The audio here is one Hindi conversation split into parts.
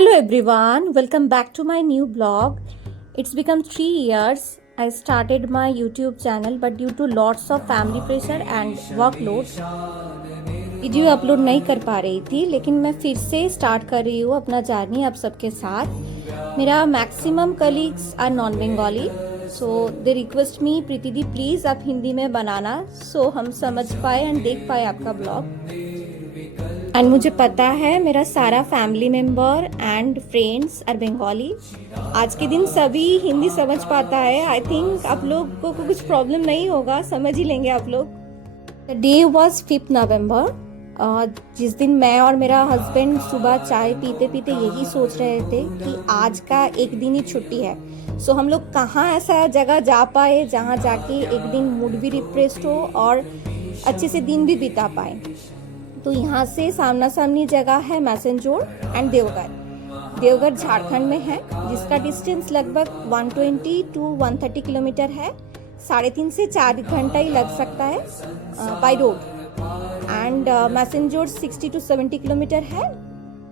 Hello everyone, welcome back to my new blog. It's become 3 years I started my YouTube channel, but due to lots of family pressure and workload video upload नहीं कर पा रही थी, लेकिन मैं फिर से स्टार्ट कर रही हूँ अपना जर्नी आप सबके साथ। मेरा maximum colleagues are non Bengali, so they request me Preeti di please आप हिंदी में बनाना, सो हम समझ पाए एंड देख पाए आपका ब्लॉग। एंड मुझे पता है मेरा सारा family member and friends are Bengali. आज के दिन सभी हिंदी समझ पाता है। आई थिंक आप लोग को कुछ प्रॉब्लम नहीं होगा, समझ ही लेंगे आप लोग। द डे वॉज 5 नवंबर, जिस दिन मैं और मेरा हस्बैंड सुबह चाय पीते पीते यही सोच रहे थे कि आज का एक दिन ही छुट्टी है, सो हम लोग कहाँ ऐसा जगह जा पाए जहाँ जाके एक दिन मूड भी रिफ्रेश हो और अच्छे से दिन भी बिता पाए। तो यहाँ से सामना सामनी जगह है मैसेंजोर एंड देवघर। देवघर झारखंड में है, जिसका डिस्टेंस लगभग 120 to 130 किलोमीटर है। 3.5 से 4 घंटा ही लग सकता है by road. And Massanjore 60 to 70 kilometre है,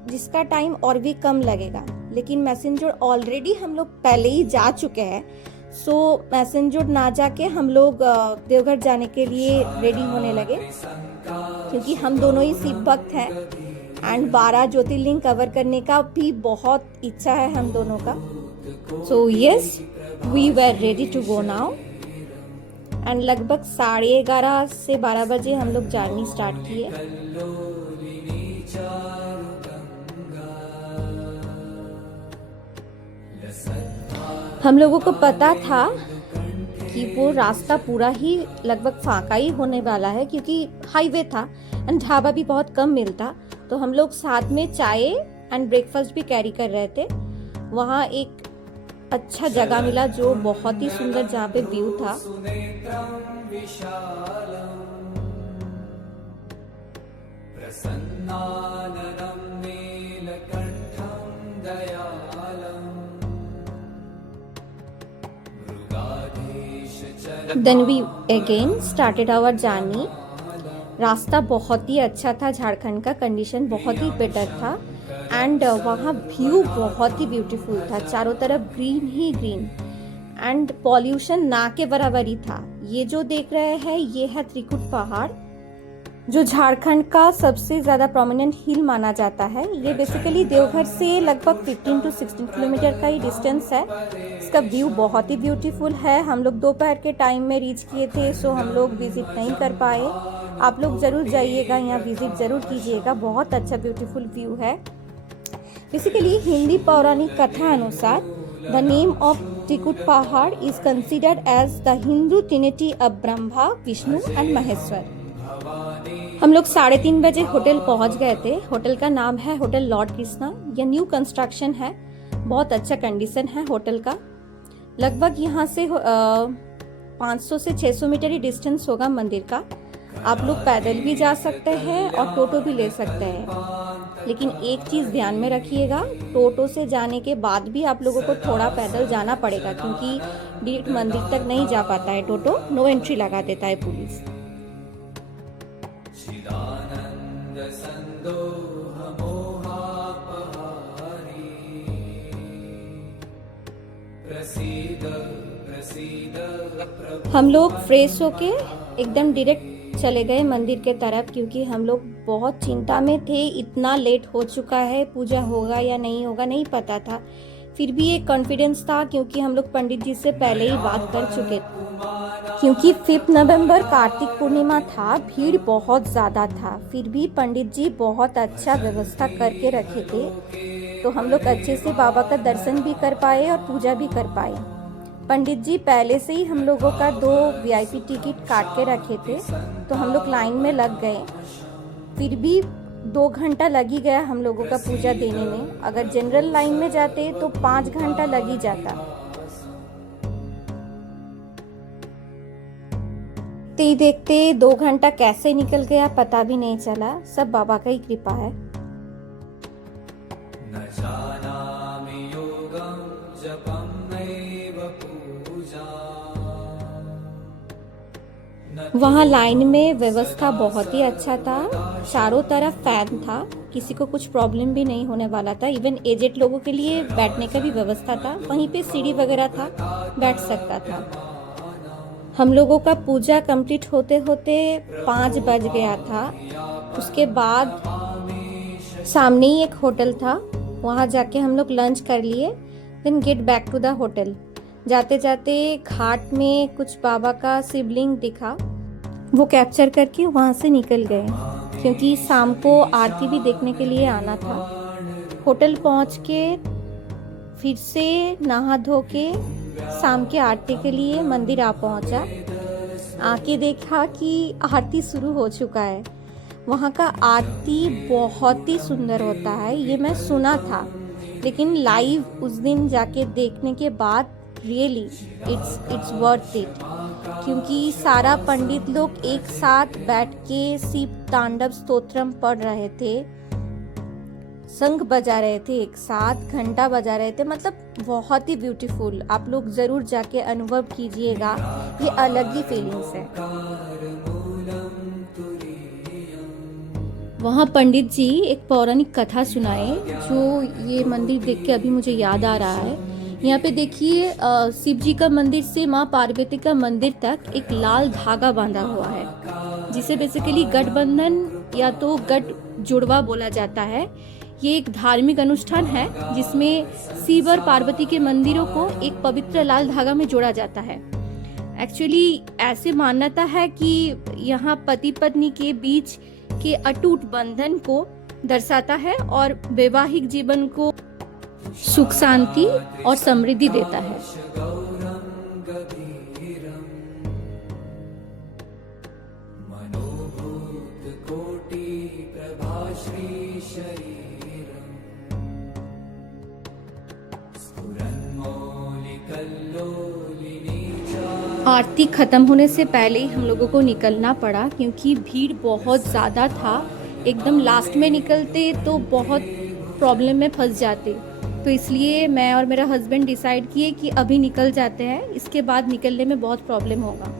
जिसका टाइम और भी कम लगेगा। लेकिन मैसेंजोर ऑलरेडी हम लोग पहले ही जा चुके हैं, सो मैसेंजोर ना जाके हम लोग देवघर जाने के लिए रेडी होने लगे, क्योंकि हम दोनों ही शिव भक्त हैं एंड 12 ज्योतिर्लिंग कवर करने का भी बहुत इच्छा है हम दोनों का। So yes, we were ready to go now and लगभग 11:30 से 12 बजे हम लोग जर्नी स्टार्ट किए। हम लोगों को पता था कि वो रास्ता पूरा ही लगभग फाका ही होने वाला है, क्योंकि हाईवे था एंड ढाबा भी बहुत कम मिलता। तो हम लोग साथ में चाय एंड ब्रेकफास्ट भी कैरी कर रहे थे। वहाँ एक अच्छा जगह मिला जो बहुत ही सुंदर, जहाँ पे व्यू था। Then we again started our journey. रास्ता बहुत ही अच्छा था, झारखंड का कंडीशन बहुत ही बेटर था एंड वहाँ व्यू बहुत ही ब्यूटीफुल था। चारों तरफ green he green and pollution ना के बराबर ही था। ये जो देख रहे हैं ये है त्रिकुट पहाड़, जो झारखंड का सबसे ज़्यादा प्रोमिनेंट हिल माना जाता है। ये बेसिकली देवघर से लगभग 15 to 16 किलोमीटर का ही डिस्टेंस है। इसका व्यू बहुत ही ब्यूटीफुल है। हम लोग दोपहर के टाइम में रीच किए थे, सो हम लोग विजिट नहीं कर पाए। आप लोग ज़रूर जाइएगा, यहाँ विजिट ज़रूर कीजिएगा, बहुत अच्छा ब्यूटीफुल व्यू है। बेसिकली हिंदी पौराणिक कथा अनुसार द नेम ऑफ त्रिकुट पहाड़ is considered as the Hindu trinity of Brahma, Vishnu and Maheshwar. हम लोग 3:30 बजे होटल पहुंच गए थे। होटल का नाम है होटल लॉर्ड कृष्णा। यह न्यू कंस्ट्रक्शन है, बहुत अच्छा कंडीशन है होटल का। लगभग यहाँ से 500 से 600 मीटर ही डिस्टेंस होगा मंदिर का। आप लोग पैदल भी जा सकते हैं और टोटो भी ले सकते हैं, लेकिन एक चीज़ ध्यान में रखिएगा, टोटो से जाने के बाद भी आप लोगों को थोड़ा पैदल जाना पड़ेगा, क्योंकि डायरेक्ट मंदिर तक नहीं जा पाता है टोटो, नो एंट्री लगा देता है पुलिस। हम लोग फ्रेश होके एकदम डायरेक्ट चले गए मंदिर के तरफ, क्योंकि हम लोग बहुत चिंता में थे। इतना लेट हो चुका है, पूजा होगा या नहीं होगा नहीं पता था। फिर भी एक कॉन्फिडेंस था, क्योंकि हम लोग पंडित जी से पहले ही बात कर चुके थे। क्योंकि 5 नवंबर कार्तिक पूर्णिमा था, भीड़ बहुत ज़्यादा था, फिर भी पंडित जी बहुत अच्छा व्यवस्था करके रखे थे, तो हम लोग अच्छे से बाबा का दर्शन भी कर पाए और पूजा भी कर पाए। पंडित जी पहले से ही हम लोगों का 2 VIP टिकट काट के रखे थे, तो हम लोग लाइन में लग गए। फिर भी 2 घंटा लग ही गया हम लोगों का पूजा देने में। अगर जनरल लाइन में जाते तो 5 घंटा लग ही जाता। देखते ही देखते 2 घंटा कैसे निकल गया पता भी नहीं चला। सब बाबा का ही कृपा है। वहाँ लाइन में व्यवस्था बहुत ही अच्छा था, चारों तरफ फैन था किसी को कुछ प्रॉब्लम भी नहीं होने वाला था। इवन एजेड लोगों के लिए बैठने का भी व्यवस्था था, वहीं पे सीढ़ी वगैरह था, बैठ सकता था। हम लोगों का पूजा कंप्लीट होते होते 5 बज गया था। उसके बाद सामने ही एक होटल था, वहाँ जाके हम लोग लंच कर लिए, then get back to the hotel. जाते जाते घाट में कुछ बाबा का शिवलिंग दिखा, वो कैप्चर करके वहाँ से निकल गए, क्योंकि शाम को आरती भी देखने के लिए आना था। होटल पहुँच के फिर से नहा धो के शाम के आरती के लिए मंदिर आ पहुँचा। आके देखा कि आरती शुरू हो चुका है। वहाँ का आरती बहुत ही सुंदर होता है, ये मैं सुना था, लेकिन लाइव उस दिन जाके देखने के बाद रियली इट्स वर्थ इट, क्योंकि सारा पंडित लोग एक साथ बैठ के शिव तांडव स्तोत्रम पढ़ रहे थे, शंख बजा रहे थे, एक साथ घंटा बजा रहे थे। मतलब बहुत ही ब्यूटीफुल, आप लोग ज़रूर जाके अनुभव कीजिएगा, ये अलग ही फीलिंग्स है। वहाँ पंडित जी एक पौराणिक कथा सुनाए, जो ये मंदिर देख के अभी मुझे याद आ रहा है। यहाँ पे देखिए शिव जी का मंदिर से माँ पार्वती का मंदिर तक एक लाल धागा बांधा हुआ है, जिसे बेसिकली गठबंधन या तो गठ जुड़वा बोला जाता है। ये एक धार्मिक अनुष्ठान है जिसमें शिव और पार्वती के मंदिरों को एक पवित्र लाल धागा में जोड़ा जाता है। एक्चुअली ऐसे मान्यता है कि यहाँ पति पत्नी के बीच के अटूट बंधन को दर्शाता है और वैवाहिक जीवन को सुख शांति और समृद्धि देता है। आरती खत्म होने से पहले ही हम लोगों को निकलना पड़ा, क्योंकि भीड़ बहुत ज़्यादा था। एकदम लास्ट में निकलते तो बहुत प्रॉब्लम में फंस जाते, तो इसलिए मैं और मेरा हस्बैंड डिसाइड किए कि अभी निकल जाते हैं, इसके बाद निकलने में बहुत प्रॉब्लम होगा।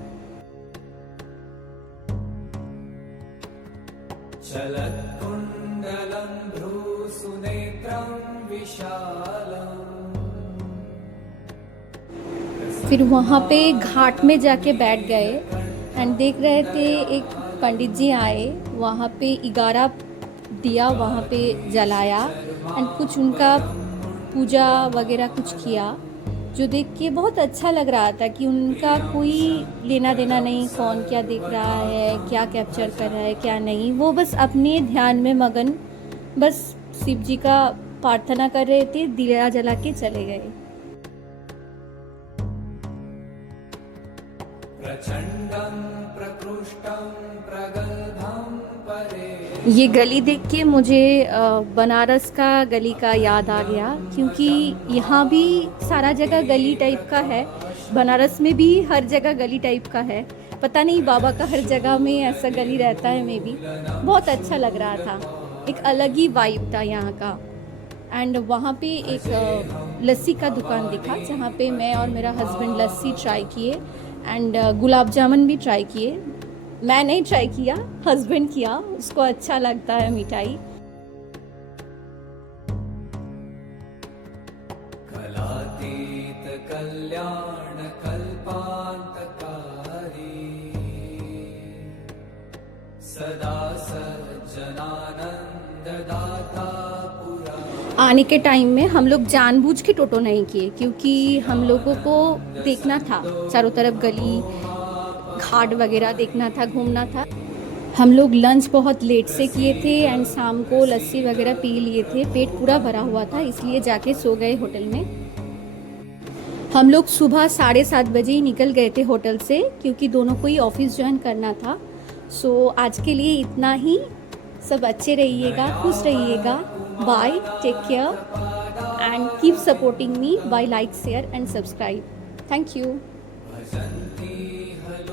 फिर वहाँ पे घाट में जाके बैठ गए एंड देख रहे थे, एक पंडित जी आए, वहाँ पे 11 दिया वहाँ पे जलाया एंड कुछ उनका पूजा वगैरह कुछ किया, जो देख के बहुत अच्छा लग रहा था कि उनका कोई लेना देना नहीं, कौन क्या देख रहा है, क्या कैप्चर कर रहा है, क्या नहीं। वो बस अपने ध्यान में मगन बस शिव जी का प्रार्थना कर रहे थे, दिया जला के चले गए। ये गली देख के मुझे बनारस का गली का याद आ गया, क्योंकि यहाँ भी सारा जगह गली टाइप का है, बनारस में भी हर जगह गली टाइप का है। पता नहीं बाबा का हर जगह में ऐसा गली रहता है, मे बी। बहुत अच्छा लग रहा था, एक अलग ही वाइब था यहाँ का। एंड वहाँ पे एक लस्सी का दुकान दिखा, जहाँ पे मैं और मेरा हस्बैंड लस्सी ट्राई किए एंड गुलाब जामुन भी ट्राई किए। मैं नहीं ट्राई किया, हस्बैंड किया, उसको अच्छा लगता है मिठाई। कलातीत कल्याण कल्पांतकारी सदा सज्जनानंद दाता पुरा। आने के टाइम में हम लोग जानबूझ के टोटो नहीं किए, क्योंकि हम लोगों को देखना था, चारों तरफ गली घाट वगैरह देखना था, घूमना था। हम लोग लंच बहुत लेट से किए थे एंड शाम को लस्सी वगैरह पी लिए थे, पेट पूरा भरा हुआ था, इसलिए जाके सो गए होटल में। हम लोग सुबह 7:30 बजे ही निकल गए थे होटल से, क्योंकि दोनों को ही ऑफिस ज्वाइन करना था। सो आज के लिए इतना ही। सब अच्छे रहिएगा, खुश रहिएगा। Bye, take care and keep supporting me by like, share and subscribe. Thank you.